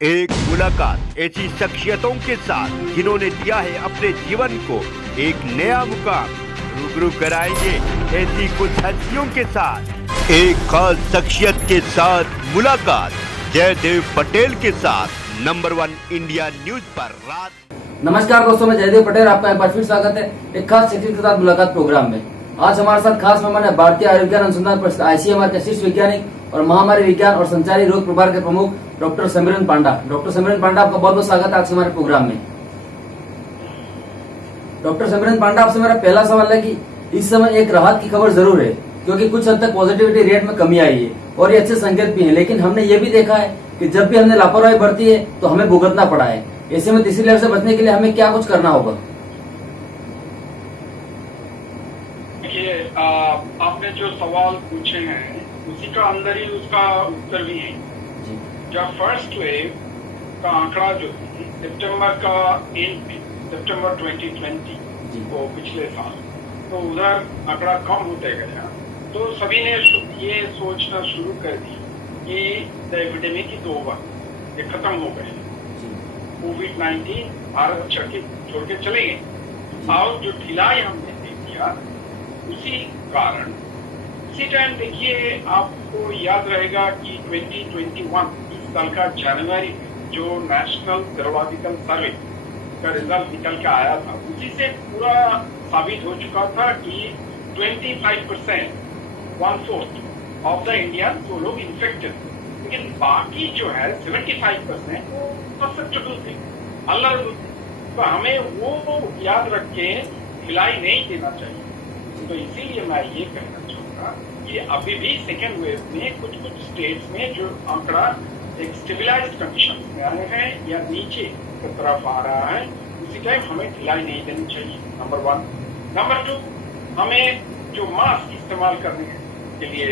एक मुलाकात ऐसी शख्सियतों के साथ जिन्होंने दिया है अपने जीवन को एक नया मुकाम। रूबरू कराएंगे ऐसी कुछ हस्तियों के साथ एक खास शख्सियत के साथ मुलाकात जयदेव पटेल के साथ नंबर 1 इंडिया न्यूज पर रात। नमस्कार दोस्तों, मैं जयदेव पटेल, आपका एक बार फिर स्वागत है एक खास शख्सियत के साथ मुलाकात प्रोग्राम में। आज हमारे साथ खास मेहमान है भारतीय आयुर्विज्ञान अनुसंधान परिषद ICMR के शीर्ष वैज्ञानिक और महामारी विज्ञान और संचारी रोग प्रभार के प्रमुख डॉक्टर सिमरन पांडा। डॉक्टर सिमरन पांडा, आपका बहुत बहुत स्वागत है आज हमारे प्रोग्राम में। डॉक्टर सिमरन पांडा, आपसे मेरा पहला सवाल है कि इस समय एक राहत की खबर जरूर है, क्योंकि कुछ हद तक पॉजिटिविटी रेट में कमी आई है और ये अच्छे संकेत भी हैं, लेकिन हमने ये भी देखा है कि जब भी हमने लापरवाही बरती है तो हमें भुगतना पड़ा है। ऐसे में तीसरी लहर से बचने के लिए हमें क्या कुछ करना होगा? देखिए, आपने जो सवाल पूछे हैं उसी का अंदर ही उसका उत्तर भी है। जब फर्स्ट वेव का आंकड़ा जो है सितंबर का एंड में, सितंबर 2020 को पिछले साल, तो उधर आंकड़ा कम होते गया, तो सभी ने ये सोचना शुरू कर दी कि द एपिडेमिक इज ओवर, ये खत्म हो गए, कोविड-19 भारत छोड़ के चले गए। और जो ढिलाई हमने देख दिया उसी कारण, इसी टाइम देखिए आपको याद रहेगा कि 2021 इस साल का जनवरी में जो नेशनल सर्वाधिकल सर्वे का रिजल्ट निकल के आया था, उसी से पूरा साबित हो चुका था कि 25%, 1/4 ऑफ द इंडियन वो लोग इन्फेक्टेड, लेकिन बाकी जो है 75% वो सस्टेबल थे, अलर्ट थे। तो हमें वो याद रख के ढिलाई नहीं देना चाहिए। तो इसीलिए मैं ये कहना चाहूँगा कि अभी भी सेकेंड वेव में कुछ स्टेट्स में जो आंकड़ा एक स्टेबलाइज्ड कंडीशन में आए हैं या नीचे की तरफ आ रहा है, उसी टाइम हमें ढिलाई नहीं देनी चाहिए, नंबर 1। नंबर 2, हमें जो मास्क इस्तेमाल करने के लिए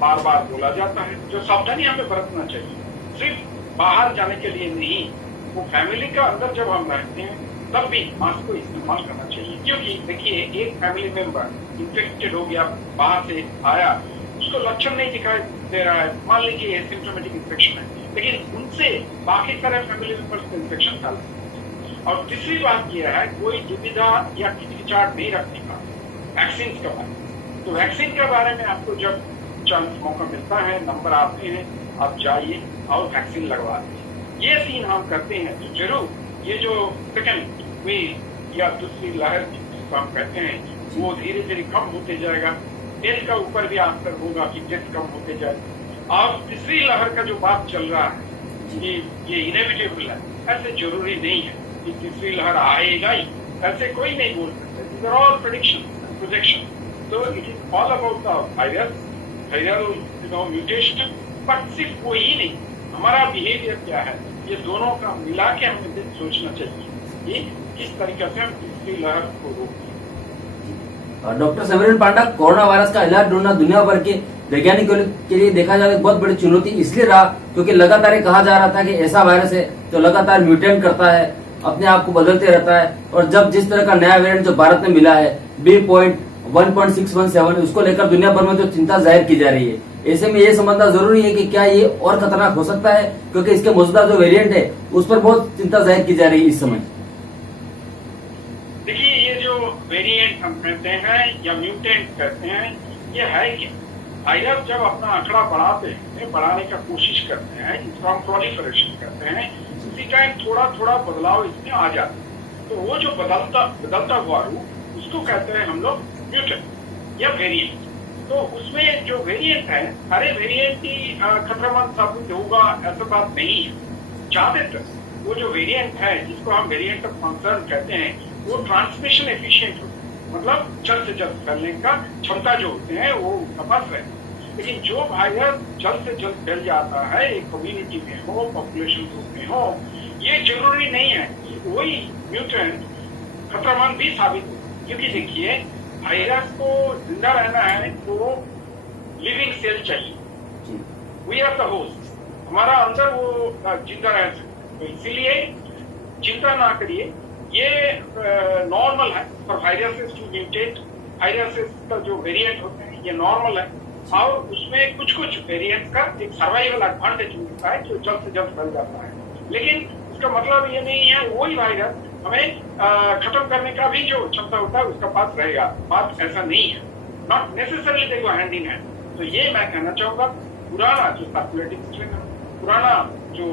बार बार बोला जाता है, जो सावधानी हमें बरतना चाहिए, सिर्फ बाहर जाने के लिए नहीं, वो फैमिली का अंदर जब हम रहते हैं तब भी मास्क को इस्तेमाल करना चाहिए। क्योंकि देखिए, एक फैमिली मेंबर इन्फेक्टेड हो गया, बाहर से आया, उसको लक्षण नहीं दिखाई दे रहा है, मान लीजिए सिम्टोमेटिक इन्फेक्शन है, लेकिन उनसे बाकी सारे फैमिली मेंबर्स को इन्फेक्शन फैल सकता है। और तीसरी बात यह है, कोई दुविधा या हिचकिचाहट नहीं रखने का वैक्सीन के बारे में। तो वैक्सीन के बारे में आपको जब चांस मौका मिलता है, नंबर आते हैं, आप जाइए और वैक्सीन लगवा दीजिए। ये सीन हम करते हैं तो जरूर ये जो सेकेंड वेव या दूसरी लहर जिसको हम कहते हैं, वो धीरे धीरे कम होते जाएगा। डेथ का ऊपर भी असर होगा कि डेथ कम होते जाएगा। और तीसरी लहर का जो बात चल रहा है कि ये इनएविटेबल है, ऐसे जरूरी नहीं है कि तीसरी लहर आएगा ही, ऐसे कोई नहीं बोल सकते। These are all prediction, projection. तो it is all about the viral mutation. But सिर्फ वो ही नहीं, हमारा बिहेवियर क्या है, ये दोनों का मिला के हमें सोचना चाहिए कि किस तरीके से हम तीसरी लहर को रोकें। डॉक्टर सिमरन पांडा, कोरोना वायरस का इलाज ढूंढना दुनिया भर के वैज्ञानिकों के लिए देखा जाए बहुत बड़ी चुनौती इसलिए रहा क्योंकि लगातार कहा जा रहा था कि ऐसा वायरस है जो लगातार म्यूटेंट करता है, अपने आप को बदलते रहता है। और जब जिस तरह का नया वेरिएंट जो भारत में मिला है B.1.617, उसको लेकर दुनिया भर में जो चिंता जाहिर की जा रही है, ऐसे में ये समझना जरूरी है कि क्या ये और खतरनाक हो सकता है, क्योंकि इसके मौजूदा जो वेरिएंट है उस पर बहुत चिंता जाहिर की जा रही है इस समय। देखिए, ये जो वेरिएंट हम कहते हैं या म्यूटेंट कहते हैं, ये है कि वायरस जब अपना आंकड़ा बढ़ाते हैं, बढ़ाने का कोशिश करते हैं, जिसको हम प्रोलिफरेशन कहते हैं, उसी टाइम थोड़ा थोड़ा बदलाव इसमें आ जाता है। तो वो जो बदलता हुआ रूप, उसको कहते हैं हम लोग म्यूटेंट या वेरिएंट। तो उसमें जो वेरिएंट है, सारे वेरिएंट ही खतरनाक साबित होगा ऐसा बात नहीं है। ज्यादातर वो जो वेरिएंट है, जिसको हम वेरिएंट ऑफ कंसर्न कहते हैं, वो ट्रांसमिशन एफिशिएंट होते हैं, मतलब जल्द से जल्द फैलने का क्षमता जो होते हैं वो पास है। लेकिन जो वायरस जल्द से जल्द फैल जाता है, एक कम्युनिटी में हो, पॉपुलेशन ग्रुप में हो, ये जरूरी नहीं है कि वही म्यूटेंट खतरनाक भी साबित हो। क्योंकि देखिए, वायरस को जिंदा रहना है तो लिविंग सेल चाहिए, वी आर द होस्ट, हमारा अंदर वो जिंदा रह सकते। तो इसीलिए चिंता ना करिए, ये नॉर्मल है for viruses to mutate. Viruses का जो वेरिएंट होते हैं ये नॉर्मल है, और उसमें कुछ वेरिएंट का एक सर्वाइवल एडवांटेज मिलता है जो जल्द से जल्द फैल जाता है। लेकिन उसका मतलब ये नहीं है वही वायरस हमें खत्म करने का भी जो क्षमता होता है उसका पास रहेगा। बात ऐसा नहीं है, not necessarily they go hand in hand. तो ये मैं कहना चाहूंगा, पुराना जो सर्कुलेटिंग स्ट्रेन है, पुराना जो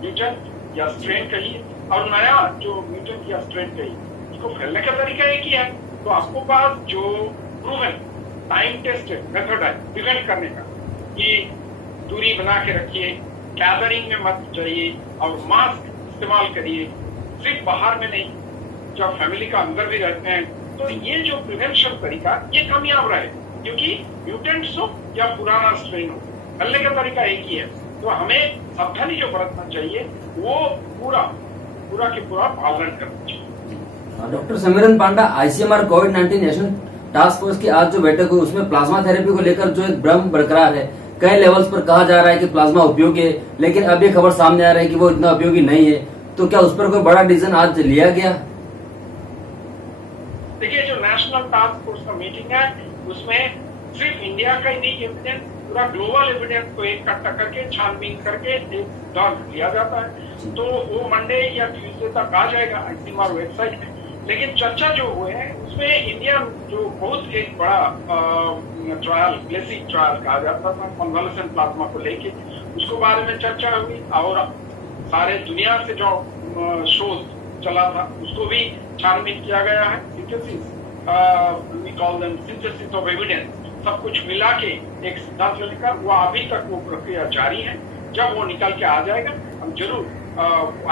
म्यूटेंट या स्ट्रेन कहिए और नया जो म्यूटेंट या स्ट्रेन कहिए, उसको फैलने का तरीका एक ही है। तो आपको पास जो प्रूवन टाइम टेस्टेड मेथड है प्रिवेंट करने का, कि दूरी बना के रखिए, गैदरिंग में मत जाइए और मास्क इस्तेमाल करिए, सिर्फ बाहर में नहीं, जब फैमिली का अंदर भी रहते हैं। तो ये जो प्रिवेंशन तरीका ये कामयाब रहे, क्योंकि म्यूटेंट्स हो या पुराना स्ट्रेन हो, फैलने का तरीका एक ही है। तो हमें सावधानी जो बरतना चाहिए वो पूरा के पूरा पालन करना चाहिए। डॉक्टर समीरन पांडा, ICMR कोविड-19 नेशनल टास्क फोर्स की आज जो बैठक हुई उसमें प्लाज्मा थेरेपी को लेकर जो एक भ्रम बरकरार है, कई लेवल्स पर कहा जा रहा है कि प्लाज्मा उपयोगी है, लेकिन अब ये खबर सामने आ रही है कि वो इतना उपयोगी नहीं है। तो क्या उस पर कोई बड़ा डिसीजन आज लिया गया? देखिए, जो नेशनल टास्क फोर्स का मीटिंग है उसमें सिर्फ इंडिया का ही नहीं एविडेंस, पूरा ग्लोबल एविडेंस को इकट्ठा करके छानबीन करके एक डॉन लिया जाता है। तो वो मंडे या ट्यूसडे तक आ जाएगा ICMR वेबसाइट में। लेकिन चर्चा जो हुए हैं उसमें इंडिया जो बहुत एक बड़ा ट्रायल, क्लासिक ट्रायल कहा जाता था कन्वालेसेंट प्लाज्मा को लेके, उसको बारे में चर्चा हुई और सारे दुनिया से जो शोध चला था उसको भी छानबीन किया गया है। We call them synthesis of evidence, सब कुछ मिला के एक सिद्धांत लेने का वो अभी तक वो प्रक्रिया जारी है। जब वो निकल के आ जाएगा हम जरूर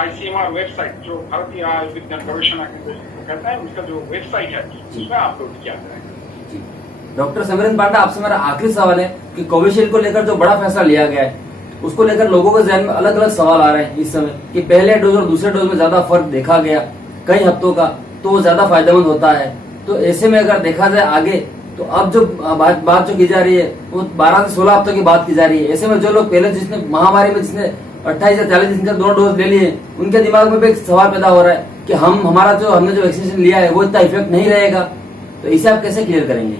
ICMR वेबसाइट, जो भारतीय आयुर्विज्ञान गवेषणा केंद्र कहता है, उसका जो वेबसाइट है उसमें अपलोड किया जाएगा। डॉक्टर समीरन पांडा, आपसे मेरा आखिरी सवाल है कि कोविशील्ड को लेकर जो बड़ा फैसला लिया गया है उसको लेकर लोगों के जहन में अलग अलग सवाल आ रहे हैं इस समय, कि पहले डोज और दूसरे डोज में ज्यादा फर्क देखा गया कई हफ्तों का, तो वो ज्यादा फायदेमंद होता है। तो ऐसे में अगर देखा जाए आगे, तो अब जो बात जो की जा रही है वो 12 से 16 हफ्तों की बात की जा रही है। ऐसे में जो लोग पहले जिसने महामारी में जिसने 28 या 40 दिन का 2 डोज ले लिए, उनके दिमाग में भी एक सवाल पैदा हो रहा है कि हमने जो वैक्सीनेशन लिया है वो इतना इफेक्ट नहीं रहेगा। तो इसे आप कैसे क्लियर करेंगे?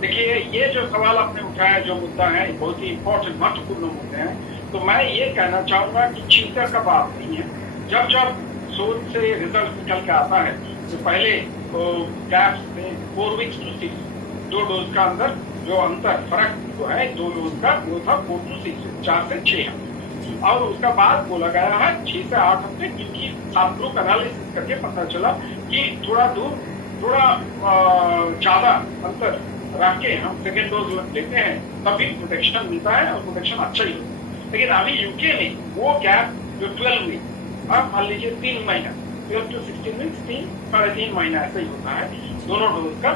देखिए, ये जो सवाल आपने उठाया, जो मुद्दा है, बहुत ही इम्पोर्टेंट महत्वपूर्ण मुद्दे हैं। तो मैं ये कहना चाहूंगा कि चिंता का बात नहीं है। जब शोध से रिजल्ट निकल के आता है तो पहले गैप से 4 वीक्स टू 6, 2 डोज का अंदर जो अंतर फर्क जो है 2 डोज का, वो था 4 to 6, 4 से 6 हफ्ते। और उसका बाद बोला गया है 6 से 8 हफ्ते, क्योंकि सब ग्रुप एनालिसिस करके पता चला कि थोड़ा ज्यादा अंतर रख के हम सेकेंड डोज लेते हैं तभी प्रोटेक्शन मिलता है और प्रोटेक्शन अच्छा ही होता है। लेकिन अभी यूके में वो गैप जो 12 वीक, अब मान लीजिए 3 महीना, 12 to 16 वीक्स, 3-3.5 महीना ऐसा ही होता है दोनों डोज का,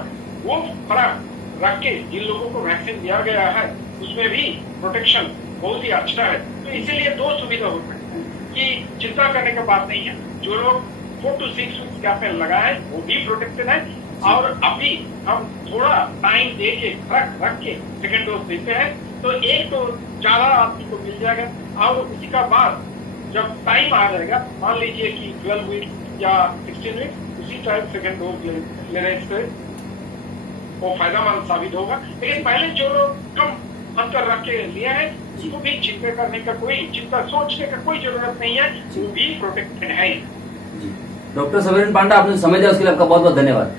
वो फर्क रख के जिन लोगों को वैक्सीन दिया गया है उसमें भी प्रोटेक्शन बहुत ही अच्छा है। तो इसीलिए 2 सुविधा हो सकती है कि चिंता करने की बात नहीं है। जो लोग 4 to 6 वीक्स गैप में लगाए वो भी प्रोटेक्टेड है, और अभी हम थोड़ा टाइम दे के रख के सेकेंड डोज देते हैं तो एक डोज ज्यादा आदमी को मिल जाएगा। और उसी का बाद जब टाइम आ जाएगा, मान लीजिए कि 12 वीक्स या 16 वीक्स, उसी टाइम सेकेंड डोज लेने से वो फायदेमंद साबित होगा। लेकिन पहले जो लोग कम अंतर रख के लिए हैं उसको भी चिंता सोचने का कोई जरूरत नहीं है, वो भी प्रोटेक्टेड है। डॉक्टर समीरन पांडा, आपने समय दिया उसके लिए आपका बहुत बहुत धन्यवाद।